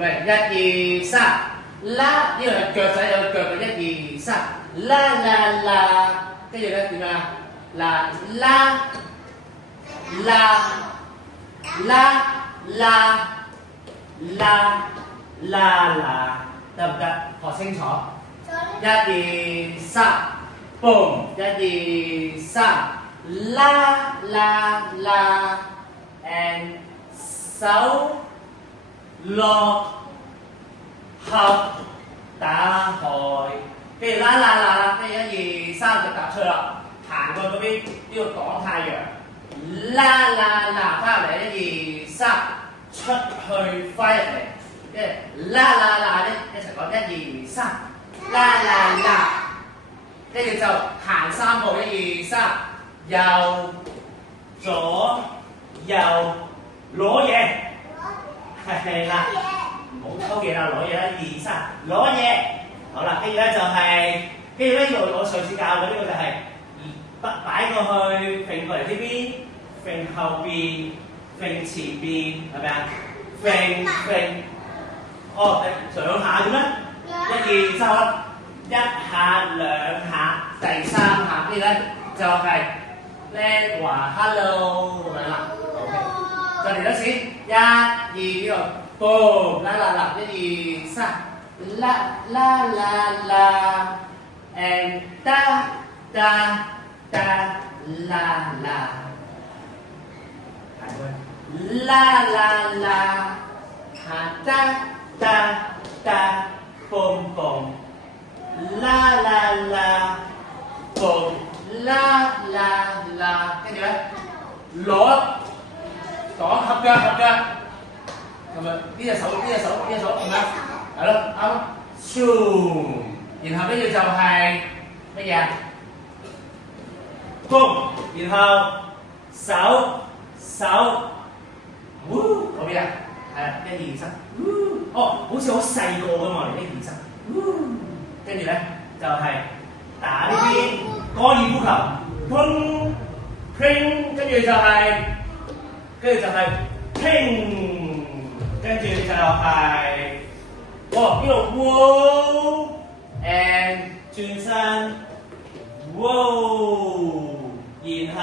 喂，一二三，啦，呢個係腳仔有腳嘅，一二三，啦啦啦，跟住咧點啊？啦啦啦啦啦啦啦啦，得唔得？學清楚。一二三，boom！ 一二三，啦啦啦 ，and 手落合打開，跟住啦啦啦啦，跟住一二三就踏出啦，行過嗰邊呢個擋太陽，啦啦啦翻嚟，一二三出去翻入嚟，跟住啦啦啦咧一齊講一二三，啦啦啦，跟住就行三步，一二三，右左右攞嘢，係啦。冇抽嘢啦，攞嘢啦，一二三，攞嘢。好啦，跟住咧就係，跟住咧我上次教嘅呢個就係擺過去，揈過嚟呢邊，揈後邊，揈前邊，係咪啊？揈，哦，兩下嘅咩？一二三，一下兩下，第三下，跟住咧就係叻話 hello 咁樣啦。OK， 再嚟多次，一二呢個。boom！ 啦啦啦，一二三，啦啦啦啦 ，and 哒哒哒啦啦，啦啦啦，哒哒哒 boom boom， 啦啦啦 boom， 啦啦啦，跟住咧攞講合腳。咁啊！呢隻手係咪啊？係咯，啱。shoom， 然後跟住就係乜嘢啊 ？boom， 然後手，嗰邊啊，係啊，一二三，哦，好似好細個咁嘛，一二三，跟住咧就係打呢邊高爾夫球，砰砰，跟住就係砰。跟住就係，哦呢度 wow and 轉身 wow， 然後